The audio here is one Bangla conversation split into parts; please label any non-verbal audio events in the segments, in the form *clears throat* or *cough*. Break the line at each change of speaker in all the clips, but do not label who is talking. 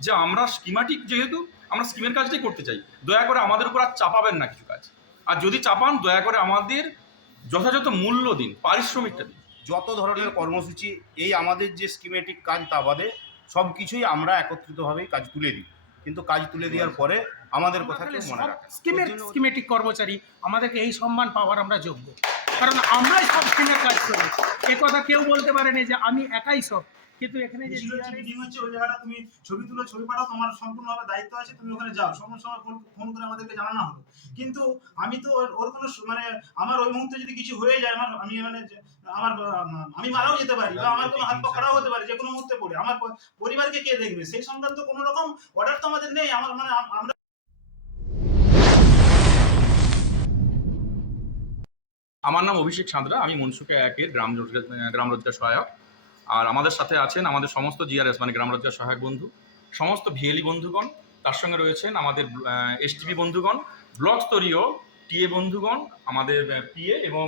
যে আমরা স্কিমাটিক যেহেতু আমরা স্কিমের কাজটাই করতে চাই। দয়া করে আমাদের উপর আর চাপাবেন না কিছু কাজ। আর যদি চাপান দয়া করে আমাদের যথাযথ মূল্য দিন পারিশ্রমিকটা দিন।
যত ধরনের কর্মসূচি এই আমাদের যে স্কিমেটিক কাজ তা বাদে সব কিছুই আমরা একত্রিতভাবেই কাজ তুলে দিই। কিন্তু কাজ তুলে দেওয়ার পরে আমাদের কথা কেউ মনে রাখে
স্কিমের স্কিমেটিক কর্মচারী আমাদেরকে এই সম্মান পাওয়ার আমরা যোগ্য। কারণ আমরাই সব স্কিমের কাজ করি। এ কথা কেউ বলতে পারেনি যে আমি একাই সব। কিন্তু এখানে যে
হচ্ছে হচ্ছে ওই জায়গাটা তুমি ছবি তুলো ছবি পাঠাও তোমার সম্পূর্ণভাবে দায়িত্ব আছে তুমি ওখানে যাও। সময় সময় ফোন ফোন করে আমাদেরকে জানানো হলো। কিন্তু আমি তো ওর- ওর কোনো মানে আমার ওই মুহূর্তে যদি কিছু হয়ে যায় আমার আমি মানে আমার আমি মারাও যেতে পারি বা আমার কোনো হাত পা খারাপ হতে পারে যে কোনো মুহূর্তে পড়ে। আমার পরিবারকে কে দেখবে? সেই সংক্রান্ত কোনো রকম অর্ডার তো আমাদের নেই। আমার মানে আমরা
আমার নাম অভিষেক সাঁতরা আমি মনসুকে একের গ্রাম রোজগার গ্রাম রোজগার সহায়ক। আর আমাদের সাথে আছেন আমাদের সমস্ত জিআরএস মানে গ্রাম রোজগার সহায়ক বন্ধু সমস্ত ভিএলই বন্ধুগণ তার সঙ্গে রয়েছেন আমাদের এসটিপি বন্ধুগণ ব্লক স্তরীয় টিএ বন্ধুগণ আমাদের পিএ এবং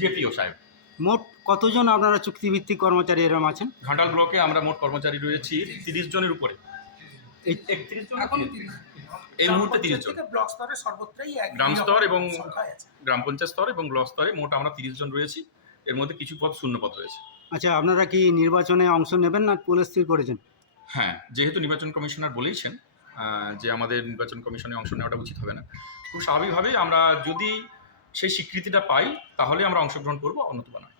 জেপিও সাহেব।
মোট কতজন আপনারা চুক্তিভিত্তিক কর্মচারী এরম আছেন?
ঘাটাল ব্লকে আমরা মোট কর্মচারী রয়েছি তিরিশ জনের উপরে। একত্রিশ জন
এখন
এই মুহূর্তে তিরিশ জন।
ব্লক স্তরে সর্বত্রই
গ্রাম স্তর এবং গ্রাম পঞ্চায়েত স্তর এবং ব্লক স্তরে মোট আমরা তিরিশ জন রয়েছি। এর মধ্যে কিছু পদ শূন্য পদ রয়েছে।
আচ্ছা আপনারা কি নির্বাচনে অংশ নেবেন না পুনঃস্থির করেছেন?
হ্যাঁ যেহেতু নির্বাচন কমিশনার বলেইছেন যে আমাদের নির্বাচন কমিশনে অংশ নেওয়াটা উচিত হবে না। খুব স্বাভাবিকভাবেই আমরা যদি সেই স্বীকৃতিটা পাই তাহলে আমরা অংশগ্রহণ করব অন্যতম নয়।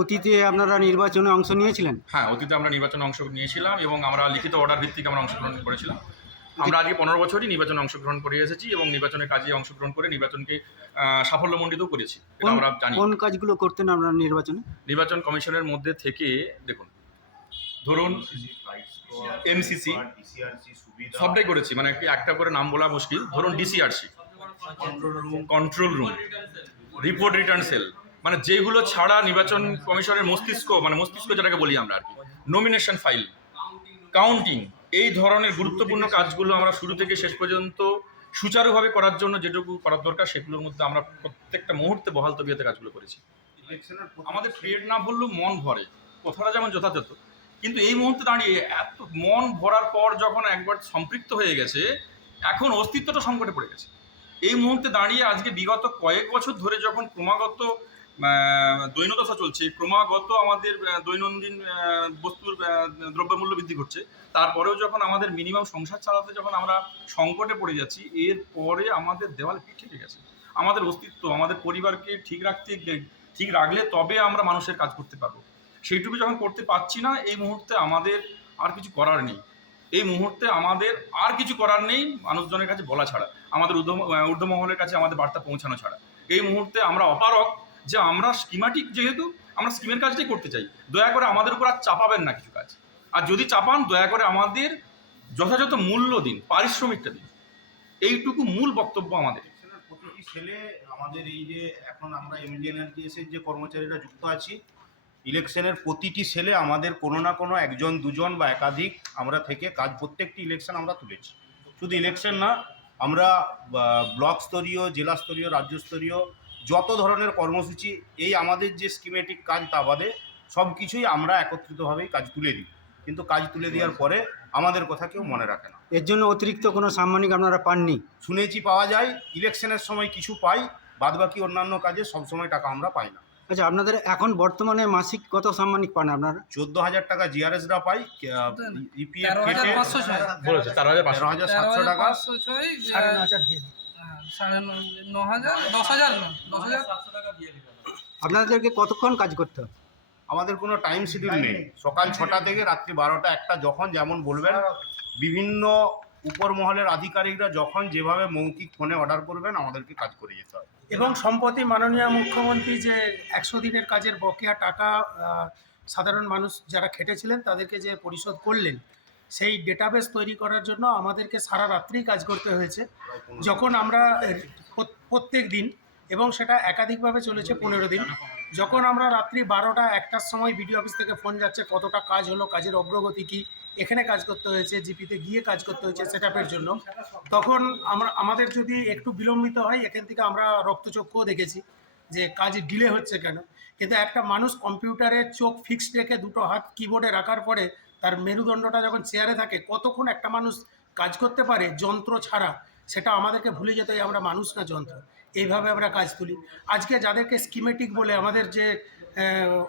অতীতে আপনারা নির্বাচনে অংশ নিয়েছিলেন?
হ্যাঁ অতীতে আমরা নির্বাচনে অংশ নিয়েছিলাম এবং আমরা লিখিত অর্ডার ভিত্তিক আমরা অংশগ্রহণ করেছিলাম। আমরা আজকে পনেরো বছরই নির্বাচনে অংশগ্রহণ করে এসেছি এবং নির্বাচনের কাজে অংশগ্রহণ করে নির্বাচনকে সাফল্যমণ্ডিতও করেছি এটা আমরা জানি।
কোন কাজগুলো করতেন আপনারা নির্বাচনে?
নির্বাচন কমিশনের মধ্যে থেকে দেখুন ধরুন MCC সবটাই করেছি মানে একটা করে নাম বলা মুশকিল। ধরুন DCRC control room report return cell মানে যেগুলো ছাড়া নির্বাচন কমিশনের মস্তিষ্ক মানে মস্তিষ্ক যেটাকে বলি আমরা আর কি নমিনেশন ফাইল কাউন্টিং এই ধরনের গুরুত্বপূর্ণ কাজগুলো আমরা শুরু থেকে শেষ পর্যন্ত সুচারুভাবে করার জন্য যেটুকু করার দরকার, সেগুলোর মধ্যে আমরা প্রত্যেকটা মুহূর্তে বহাল তবিয়তে কাজগুলো করেছি। আমাদের পেট না ভরলেও মন ভরে, কথাটা যেমন যথাযথ, কিন্তু এই মুহূর্তে দাঁড়িয়ে এত মন ভরার পর যখন একবার সম্পৃক্ত হয়ে গেছে, এখন অস্তিত্বটা সংকটে পড়ে গেছে। এই মুহূর্তে দাঁড়িয়ে আজকে বিগত কয়েক বছর ধরে যখন ক্রমাগত আহ, দৈনদশা চলছে। ক্রমাগত আমাদের দৈনন্দিন বস্তুর দ্রব্যমূল্য বৃদ্ধি ঘটছে। তারপরেও যখন আমাদের মিনিমাম সংসার চালাতে যখন আমরা সংকটে পড়ে যাচ্ছি এর পরে আমাদের দেওয়াল পিঠ গেছে। আমাদের অস্তিত্ব আমাদের পরিবারকে ঠিক রাখতে ঠিক রাখলে তবে আমরা মানুষের কাজ করতে পারব। সেইটুকু যখন করতে পারছি না এই মুহূর্তে আমাদের আর কিছু করার নেই। এই মুহূর্তে আমাদের আর কিছু করার নেই মানুষজনের কাছে বলা ছাড়া। আমাদের ঊর্ধ্ব ঊর্ধ্বমহলের কাছে আমাদের বার্তা পৌঁছানো ছাড়া। এই মুহূর্তে আমরা অপারক যে আমরা স্কিমাটিক যেহেতু, আমরা স্কিমের কাজটাই করতে চাই। দয়া করে আমাদের উপর আর চাপাবেন না কিছু কাজ। আর যদি চাপান, দয়া করে আমাদের যথাযথ মূল্য দিন, পারিশ্রমিকটা দিন। এইটুকু মূল বক্তব্য আমাদের।
প্রতিটি সেলে আমাদের এই যে এখন আমরা এমজিএনআরটিএস এর যে কর্মচারীরা যুক্ত আছি ইলেকশনের প্রতিটি সেলে আমাদের কোনো না কোনো একজন, দুজন বা একাধিক আমরা থেকে কাজ, প্রত্যেকটি ইলেকশন আমরা তুলেছি। শুধু ইলেকশন না, আমরা ব্লক স্তরীয়, জেলা স্তরীয়, রাজ্য স্তরীয় যত ধরনের কর্মসূচি এই আমাদের যে স্কিমেটিক কাজ তা বাদে সব কিছুই আমরা একত্রিতভাবেই কাজ তুলে দিই। কিন্তু কাজ তুলে দেওয়ার পরে আমাদের কথা কেউ মনে রাখে না।
এর জন্য অতিরিক্ত কোনো সাম্মানিক আপনারা পাননি?
শুনেছি পাওয়া যায় ইলেকশনের সময় কিছু পাই বাদবাকি অন্যান্য কাজে সবসময় টাকা আমরা পাই না।
আচ্ছা আপনাদের এখন বর্তমানে মাসিক কত সাম্মানিক পান আপনারা?
চোদ্দ হাজার টাকা জিআরএসরা পাই ইপিএফ
তেরো হাজার
হাজার
তেরো হাজার সাতশো টাকা।
সাড়ে ন হাজার দিয়ে দিই।
সাড়ে ন- ন হাজার দশ হাজার না দশ হাজার।
আপনাদেরকে কতক্ষণ কাজ করতে হবে?
আমাদের কোনো টাইম শিডিউল নেই। সকাল ছটা থেকে রাত্রি বারোটা একটা যখন যেমন বলবেন বিভিন্ন উপর মহলের আধিকারিকরা যখন যেভাবে মৌখিক ফোনে অর্ডার করবেন আমাদেরকে কাজ করে যেতে হবে।
এবং সম্প্রতি মাননীয় মুখ্যমন্ত্রী যে একশো দিনের কাজের বকেয়া টাকা সাধারণ মানুষ যারা খেটেছিলেন তাদেরকে যে পরিশোধ করলেন সেই ডেটাবেস তৈরি করার জন্য আমাদেরকে সারা রাত্রি কাজ করতে হয়েছে। যখন আমরা প্রত্যেক দিন এবং সেটা একাধিকভাবে চলেছে পনেরো দিন। যখন আমরা রাত্রি বারোটা, একটার সময় বিডিও অফিস থেকে ফোন যাচ্ছে, কতটা কাজ হলো, কাজের অগ্রগতি কী, এখানে কাজ করতে হয়েছে, জিপিতে গিয়ে কাজ করতে হয়েছে সেট জন্য। তখন আমরা, আমাদের যদি একটু বিলম্বিত হয়, এখান থেকে আমরা রক্তচক্ষুও দেখেছি যে কাজ ডিলে হচ্ছে কেন। কিন্তু একটা মানুষ কম্পিউটারে চোখ ফিক্সড রেখে দুটো হাত কিবোর্ডে রাখার পরে তার মেরুদণ্ডটা যখন চেয়ারে থাকে, কতক্ষণ একটা মানুষ কাজ করতে পারে যন্ত্র ছাড়া, সেটা আমাদেরকে ভুলে যেতে আমরা মানুষ না যন্ত্র। এইভাবে আমরা কাজ তুলি। আজকে যাদেরকে স্কিমেটিক বলে আমাদের যে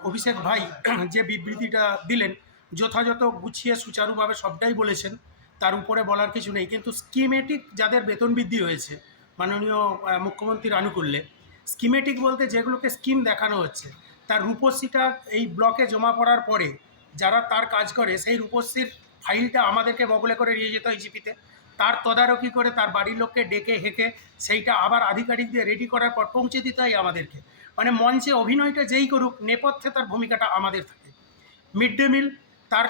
অভিষেক ভাই *clears throat* যে বিবৃতিটা দিলেন, যথাযথ গুছিয়ে সুচারুভাবে সবটাই বলেছেন, তার উপরে বলার কিছু নেই। কিন্তু স্কিমেটিক যাদের বেতন বৃদ্ধি হয়েছে, মাননীয় মুখ্যমন্ত্রীর আনুকূল্যে স্কিমেটিক বলতে যেগুলোকে স্কিম দেখানো হচ্ছে, তার রূপশ্রীটা এই ব্লকে জমা পড়ার পরে যারা তার কাজ করে, সেই রূপশ্রীর ফাইলটা আমাদেরকে বগলে করে নিয়ে যেতে হয় জিপিতে। তার তদারকি করে তার বাড়ির লোককে ডেকে হেঁকে সেইটা আবার আধিকারিকদের রেডি করার পর পৌঁছে দিতে হয় আমাদেরকে। মানে মঞ্চে অভিনয়টা যেই করুক, নেপথ্যে তার ভূমিকাটা আমাদের থাকে। মিড ডে মিল, তার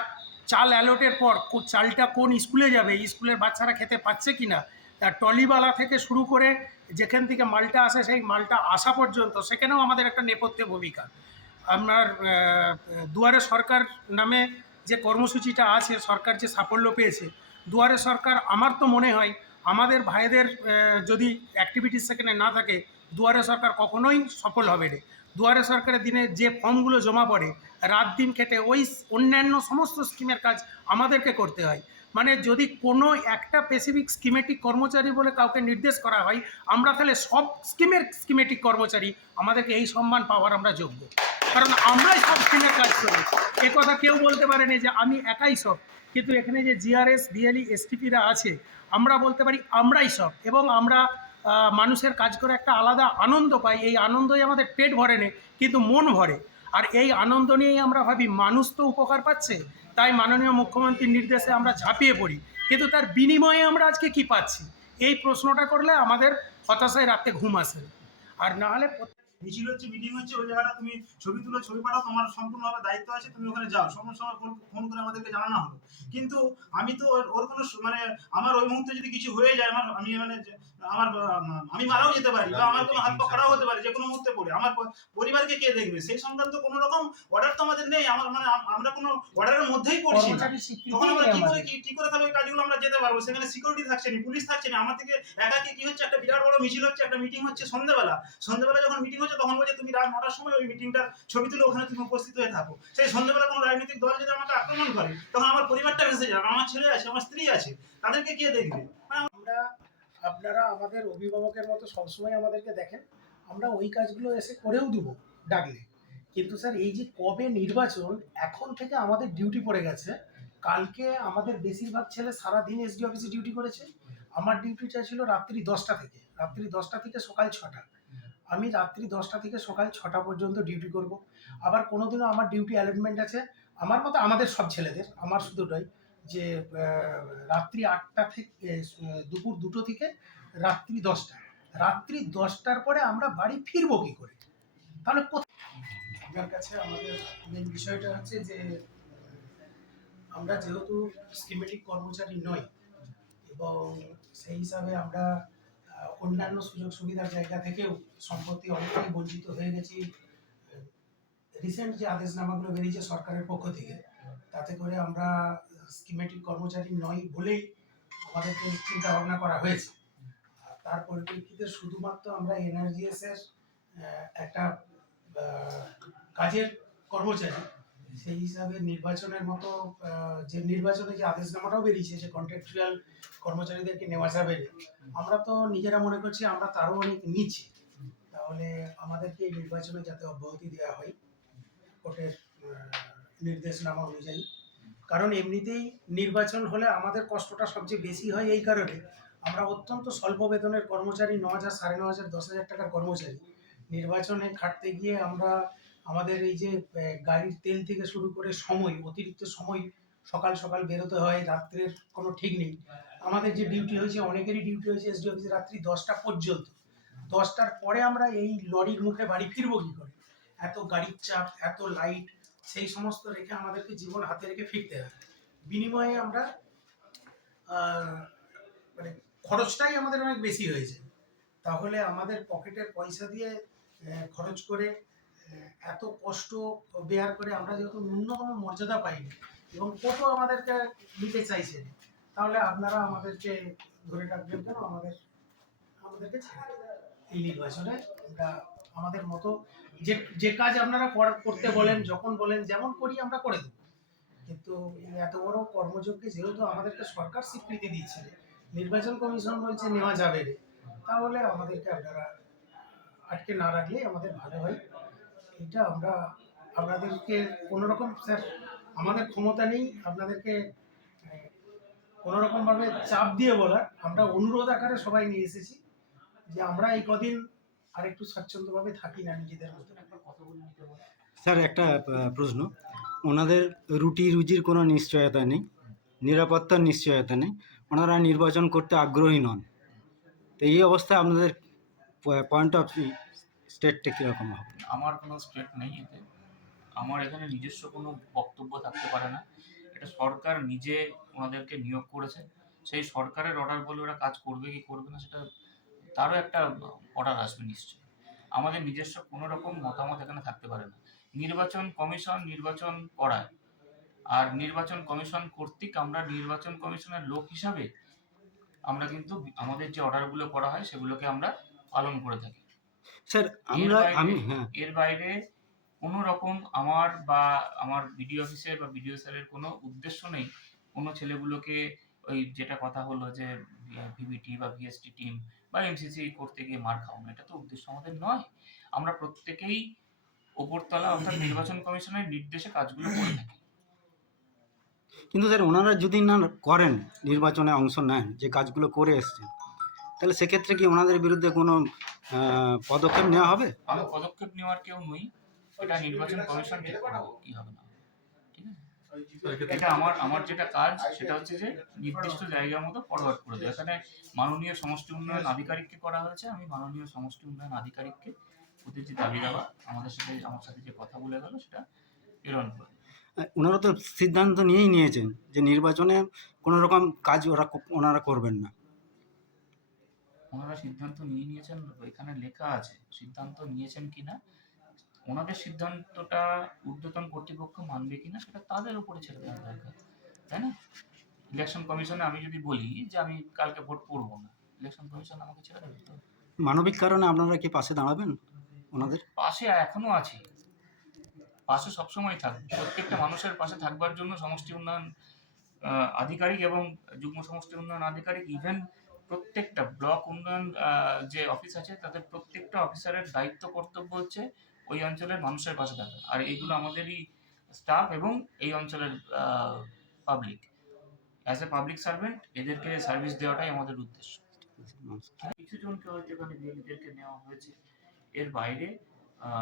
চাল অ্যালোটের পর চালটা কোন স্কুলে যাবে স্কুলের বাচ্চারা খেতে পাচ্ছে কি না তার টলিবালা থেকে শুরু করে যেখান থেকে মালটা আসে, সেই মালটা আসা পর্যন্ত, সেখানেও আমাদের একটা নেপথ্যে ভূমিকা। আপনার দুয়ারে সরকার নামে যে কর্মসূচিটা আছে, সরকার যে সাফল্য পেয়েছে, দুয়ারে সরকার আমার তো মনে হয় আমাদের ভাইদের যদি অ্যাক্টিভিটিস সেখানে না থাকে, দুয়ারে সরকার কখনোই সফল হবে না। দুয়ারে সরকারের দিনে যে ফর্মগুলো জমা পড়ে, রাত দিন খেটে ওই অন্যান্য সমস্ত স্কিমের কাজ আমাদেরকে করতে হয়। মানে যদি কোনো একটা স্পেসিফিক স্কিমেটিক কর্মচারী বলে কাউকে নির্দেশ করা হয়, আমরা তাহলে সব স্কিমের স্কিমেটিক কর্মচারী, আমাদেরকে এই সম্মান পাওয়ার আমরা যোগ্য। কারণ আমরাই সব স্কিমের কাজ করি। এ কথা কেউ বলতে পারেনি যে আমি একাই সব। কিন্তু এখানে যে জিআরএস বিএলই এসটিপিরা আছে, আমরা বলতে পারি আমরাই সব। এবং আমরা মানুষের কাজ করে একটা আলাদা আনন্দ পাই। এই আনন্দই আমাদের পেট ভরে নে, কিন্তু মন ভরে। আর এই আনন্দ নিয়েই আমরা ভাবি, মানুষ তো উপকার পাচ্ছে। তাই মাননীয় মুখ্যমন্ত্রীর নির্দেশে আমরা ঝাঁপিয়ে পড়ি। কিন্তু তার বিনিময়ে আমরা আজকে কি পাচ্ছি? এই প্রশ্নটা করলে আমাদের হতাশায় রাতে ঘুম আসে। আর না হলে
মিছিল হচ্ছে মিটিং হচ্ছে, ওই জায়গাটা তুমি ছবি তুলো, ছবি পাঠাও, তোমার সম্পূর্ণভাবে দায়িত্ব আছে, তুমি ওখানে যাও। সময় সময় ফোন ফোন করে আমাদেরকে জানানো হলো। কিন্তু আমি তো ওর- কোনো মানে আমার ওই মুহূর্তে যদি কিছু হয়ে যায়, আমার আমি মানে আমার আমি মারাও যেতে পারি বা আমার কোনো হাত হতে পারে যে কোনো মুহূর্তে পড়ে। আমার পরিবারকে কে দেখবে? সেই সংক্রান্ত কোনো রকম অর্ডার তো আমাদের নেই। আমার মানে আমরা কোনো অর্ডারের মধ্যেই পড়ছি তখন আমরা কি করে কি কি করে তাহলে ওই কাজগুলো আমরা যেতে পারব? সেখানে সিকিউরিটি থাকছে না পুলিশ থাকছে না। আমার থেকে একাকে কি হচ্ছে? একটা বিরাট বড় মিছিল হচ্ছে একটা মিটিং হচ্ছে সন্ধ্যেবেলা সন্ধ্যেবেলা যখন মিটিং হচ্ছে তখন বলছে তুমি রাত নটার সময় ওই মিটিংটার ছবি তুলে ওখানে তুমি উপস্থিত হয়ে থাকো। সেই সন্ধ্যেবেলা কোনো রাজনৈতিক দল যদি আমাকে আক্রমণ করে তখন আমার পরিবারটা ভেসে যাবে। আমার ছেলে আছে আমার স্ত্রী আছে। তাদেরকে কে দেখবে?
আমরা আপনারা আমাদের অভিভাবকের মতো সবসময় আমাদেরকে দেখেন, আমরা ওই কাজগুলো এসে করেও দেবো ডাকলে। কিন্তু স্যার, এই যে কবে নির্বাচন, এখন থেকে আমাদের ডিউটি পড়ে গেছে। কালকে আমাদের বেশিরভাগ ছেলে সারাদিন এসডি অফিসে ডিউটি করেছে। আমার ডিউটিটা ছিল রাত্রি দশটা থেকে। রাত্রি দশটা থেকে সকাল ছটা। আমি রাত্রি দশটা থেকে সকাল ছটা পর্যন্ত ডিউটি করব। আবার কোনোদিনও আমার ডিউটি অ্যালটমেন্ট আছে। আমার মতো আমাদের সব ছেলেদের, আমার শুধু যে রাত্রি আটটা থেকে দুপুর দুটো থেকে রাত্রি দশটা। রাত্রি দশটার পরে আমরা বাড়ি ফিরবো কি করে? তাহলে আপনার কাছে আমাদের মেন বিষয়টা হচ্ছে যে, আমরা যেহেতু স্কিমেটিক কর্মচারী নই, এবং সেই হিসাবে আমরা অন্যান্য সুযোগ সুবিধার জায়গা থেকেও সম্পত্তি অনেকটাই বঞ্চিত হয়ে গেছি। রিসেন্ট যে আদেশনামাগুলো বেরিয়েছে সরকারের পক্ষ থেকে, তাতে করে আমরা স্কিমেটিক কর্মচারী নয় বলেই আমাদেরকে চিন্তা ভাবনা করা হয়েছে। তার পরিপ্রেক্ষিতে শুধুমাত্র আমরা এনআরজিএস এর একটা কাজের কর্মচারী, সেই হিসাবে নির্বাচনের মতো যে নির্বাচনে যে আদেশনামাটাও বেরিয়েছে, যে কন্ট্রাকচুয়াল কর্মচারীদেরকে নেওয়া যাবে আমরা তো নিজেরা মনে করছি আমরা তারও অনেক নিচে। তাহলে আমাদেরকে নির্বাচনে যাতে অব্যাহতি দেওয়া হয়, কোর্টের নির্দেশনামা অনুযায়ী। কারণ এমনিতেই নির্বাচন হলে আমাদের কষ্টটা সবচেয়ে বেশি হয় এই কারণে। আমরা অত্যন্ত স্বল্প বেতনের কর্মচারী, ন হাজার, সাড়ে ন হাজার, দশ হাজার টাকার কর্মচারী। নির্বাচনে খাটতে গিয়ে আমরা আমাদের এই যে গাড়ির তেল থেকে শুরু করে সময়, অতিরিক্ত সময় সকাল সকাল বেরোতে হয়, রাত্রের কোনো ঠিক নেই। আমাদের যে ডিউটি হয়েছে, অনেকেরই ডিউটি হয়েছে এসডি অফিসে রাত্রি দশটা পর্যন্ত। দশটার পরে আমরা এই লরির মুখে বাড়ি ফিরবো কি করে? এত গাড়ির চাপ, এত লাইট সেই সমস্ত রেখে আমাদেরকে জীবন হাতে রেখে ফিরতে হয়। বিনিময়ে আমরা মানে খরচটাই আমাদের অনেক বেশি হয়েছে তাহলে আমাদের পকেটের পয়সা দিয়ে খরচ করে এত কষ্ট বেয়ার করে আমরা যেহেতু ন্যূনতম মর্যাদা পাইনি এবং কত আমাদেরকে নিতে চাইছে না, তাহলে আপনারা আমাদেরকে ধরে রাখবেন কেন? আমাদের আমাদেরকে এই নির্বাচনে আমরা আমাদের মতো যে যে কাজ আপনারা কর- করতে বলেন যখন বলেন যেমন করি আমরা করে দেবো। কিন্তু এত বড় কর্মযজ্ঞে যেহেতু আমাদেরকে সরকার স্বীকৃতি দিচ্ছে নির্বাচন কমিশন বলছে নেওয়া যাবে তাহলে আমাদেরকে আপনারা আটকে না রাখলেই আমাদের ভালো হয়। এটা আমরা আপনাদেরকে কোনো রকম স্যার আমাদের ক্ষমতা নেই আপনাদেরকে আহ, কোনো রকমভাবে চাপ দিয়ে বলার। আমরা অনুরোধ আকারে সবাই নিয়ে এসেছি যে আমরা এই কদিন আরেকটু স্বাচ্ছন্দ্যভাবে থাকি না নিজেদের
স্যার একটা প্রশ্ন। ওনাদের রুটি রুজির কোনো নিশ্চয়তা নেই নিরাপত্তার নিশ্চয়তা নেই ওনারা নির্বাচন করতে আগ্রহী নন। তো এই অবস্থায় আপনাদের পয়েন্ট অফ স্টেটটা কীরকম হবে?
আমার কোনো স্টেট নেই এতে। আমার এখানে নিজস্ব কোনো বক্তব্য থাকতে পারে না। এটা সরকার নিজে ওনাদেরকে নিয়োগ করেছে। সেই সরকারের অর্ডার বলে ওরা কাজ করবে কি করবে না সেটা তারও একটা অর্ডার আসবে নিশ্চয়ই। আমাদের নিজস্ব কোনো রকম মতামত এখানে থাকতে পারে না। নির্বাচন কমিশন নির্বাচন করায় আর নির্বাচন কমিশন কর্তৃক আমরা নির্বাচন কমিশনের লোক হিসাবে আমরা কিন্তু আমাদের যে অর্ডারগুলো করা হয় সেগুলোকে আমরা পালন করে থাকি।
স্যার আমরা আমি হ্যাঁ।
এর বাইরে কোনো রকম আমার বা আমার বিডিও অফিসের বা বিডিও স্যারের কোনো উদ্দেশ্য নেই কোনো ছেলেগুলোকে ওই যেটা কথা হলো যে ভিবিটি বা ভিএসটি টিম বা এমসিসি করতে গিয়ে মার খাওয়ানো এটা তো উদ্দেশ্য আমাদের নয়। আমরা প্রত্যেকেই ওপরতলা অর্থাৎ নির্বাচন কমিশনের নির্দেশে কাজগুলো করে থাকি।
কিন্তু স্যার ওনারা যদি না করেন নির্বাচনে অংশ নেন যে কাজগুলো করে এসছেন তাহলে সেক্ষেত্রে কি ওনাদের বিরুদ্ধে কোনো পদক্ষেপ নেওয়া হবে?
পদক্ষেপ নেওয়ার কেউ নই। এটা নির্বাচন কমিশন ঠিক করবে কি হবে না ঠিক আছে? এটা আমার আমার যেটা কাজ সেটা হচ্ছে যে নির্দিষ্ট জায়গা মতো ফরওয়ার্ড করে দেয় এখানে মাননীয় সমষ্টি উন্নয়ন আধিকারিককে করা হয়েছে আমি মাননীয় সমষ্টি উন্নয়ন আধিকারিককে ওদের যে দাবি দেওয়া আমাদের সাথে আমার সাথে যে কথা বলে গেল সেটা প্রেরণ করে।
ওনারা তো সিদ্ধান্ত নিয়েই নিয়েছেন যে নির্বাচনে কোনো রকম কাজ ওরা ওনারা করবেন না।
ওনারা সিদ্ধান্ত নিয়ে নিয়েছেন এখানে লেখা আছে সিদ্ধান্ত নিয়েছেন কিনা ওনাদের সিদ্ধান্তটা ঊর্ধ্বতন কর্তৃপক্ষ মানবে কিনা সেটা তাদের উপরে ছেড়ে দেওয়া দরকার তাই না? ইলেকশন কমিশনে আমি যদি বলি যে আমি কালকে ভোট করব না ইলেকশন কমিশন আমাকে ছেড়ে দেবে তো?
মানবিক কারণে আপনারা কি পাশে দাঁড়াবেন ওনাদের?
পাশে এখনও আছি। পাশে সবসময় থাকবে। প্রত্যেকটা মানুষের পাশে থাকবার জন্য সমষ্টি উন্নয়ন আধিকারিক এবং যুগ্ম সমষ্টি উন্নয়ন আধিকারিক ইভেন প্রত্যেকটা ব্লক উন্নয়ন যে অফিস আছে তাদের প্রত্যেকটা অফিসারের দায়িত্ব কর্তব্য হচ্ছে ওই অঞ্চলের মানুষের পাশে থাকা আর এইগুলো আমাদেরই স্টাফ এবং এই অঞ্চলের public as a public servant এদেরকে সার্ভিস দেওয়াটাই আমাদের উদ্দেশ্য। কিছু জনকে হয়তো এখানে বিএনপিদেরকে নেওয়া হয়েছে। এর বাইরে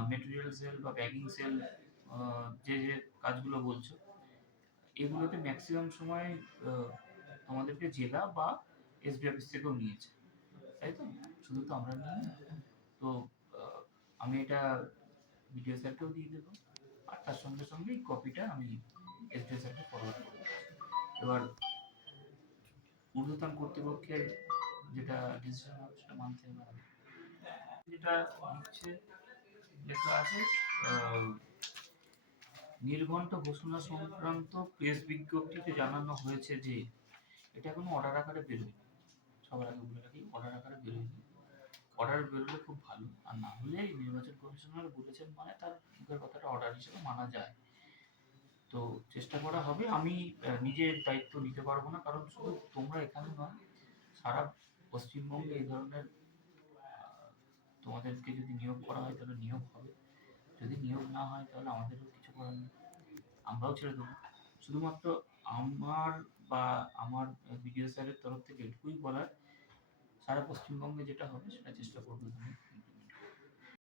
মেটেরিয়াল সেল বা ব্যাগিং সেল যে যে কাজগুলো বলছো এগুলোতে ম্যাক্সিমাম সময় আমাদেরকে জেলা বা এসবি অফিস থেকেও নিয়েছে। তাই তো? শুধু তো আমরা নিই। তো আমি এটা ভিডিও স্যারকেও দিয়ে দেবো। আর তার সঙ্গে সঙ্গে এই কপিটা আমি এসডিও স্যারকে ফরওয়ার্ড করব এবার ঊর্ধ্বতন কর্তৃপক্ষের যেটা ডিসিশন হবে সেটা মানতে হবে। যেটা হচ্ছে, লেখা আছে নির্ঘণ্ট ঘোষণা সংক্রান্ত প্রেস বিজ্ঞপ্তিতে জানানো হয়েছে যে, এটা কোনো অর্ডার আকারে বেরোয়নি। সবার আগে বলে রাখি অর্ডার আকারে বেরোয়নি। অর্ডার বেরোলে খুব ভালো। আর না হলে নির্বাচন কমিশনার বলেছেন মানে তার মুখের কথাটা অর্ডার হিসেবে মানা যায়। তো চেষ্টা করা হবে। আমি নিজের দায়িত্ব নিতে পারব না। কারণ শুধু তোমরা এখানে নয়, সারা পশ্চিমবঙ্গে এই ধরনের তোমাদেরকে যদি নিয়োগ করা হয় তাহলে নিয়োগ হবে। যদি নিয়োগ না হয় তাহলে আমাদেরও কিছু করার নেই। আমরাও ছেড়ে দেবো। শুধুমাত্র আমার বা আমার বিডিও স্যারের তরফ থেকে এটুকুই বলার সারা পশ্চিমবঙ্গে যেটা হবে সেটা চেষ্টা করব